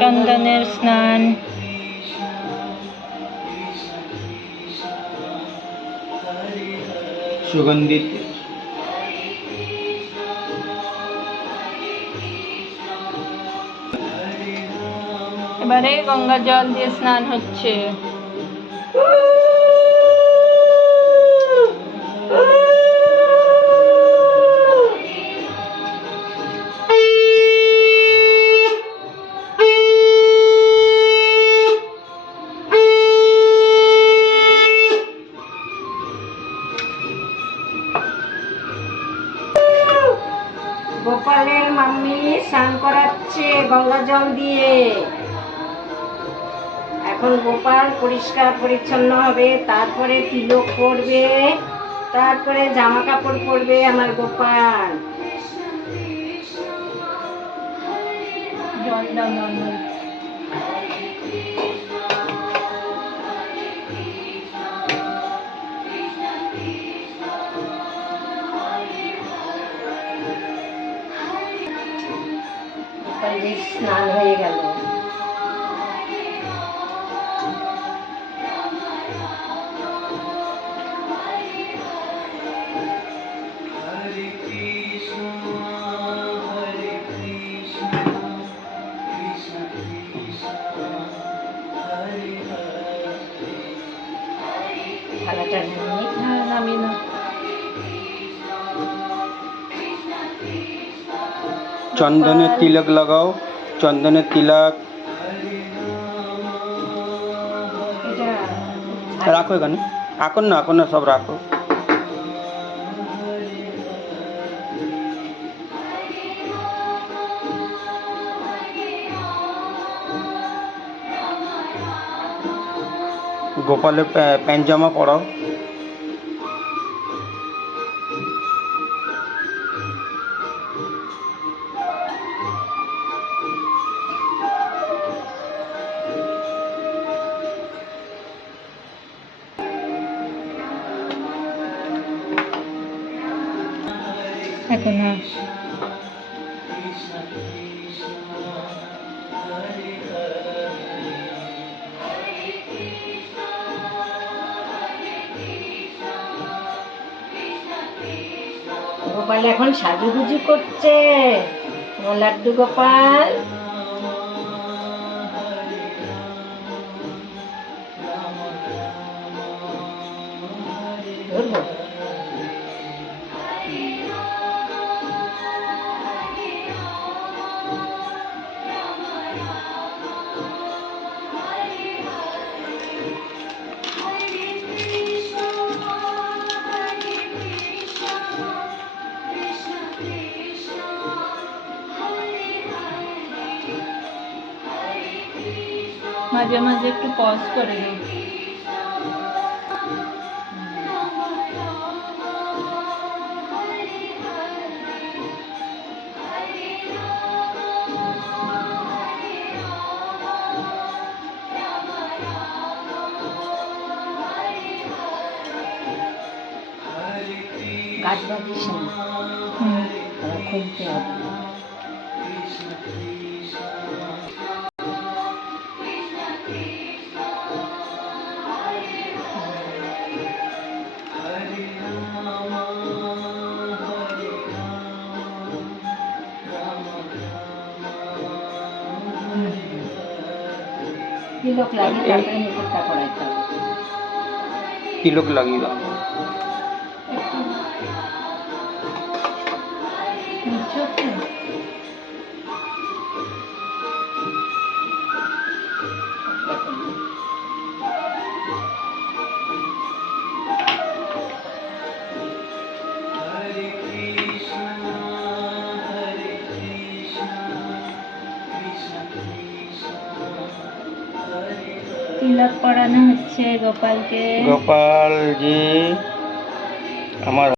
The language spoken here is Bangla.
চন্দনের স্নান। সুগন্ধিত এবারে গঙ্গা জল দিয়ে স্নান হচ্ছে। গোপালের মাম্মি স্নান করাচ্ছে গঙ্গা জল দিয়ে। এখন গোপাল পরিষ্কার পরিচ্ছন্ন হবে, তারপরে তিলক পরবে, তারপরে জামা কাপড় পরবে আমার গোপাল। জল দাও। স্নান হয়ে গেল। থালাটা নামিয়ে না। চন্দনের তিলক লাগাও, চন্দনের তিলক রাখো এখানে। এখন না সব রাখো। গোপালের প্যান্ট জামা পরাও। এখন না গোপাল এখন সাজুগুজু করছে। লাড্ডু গোপাল মাঝে মাঝে একটু পজ করে দিই। গাছ বাজিস না, খুলতে হবে। তিলক লাগিয়ে তারপরে মুকুটটা পরাইতে হবে। তিলক লাগিয়ে দাও। তিলক পরানো হচ্ছে গোপালকে। গোপাল জি আমার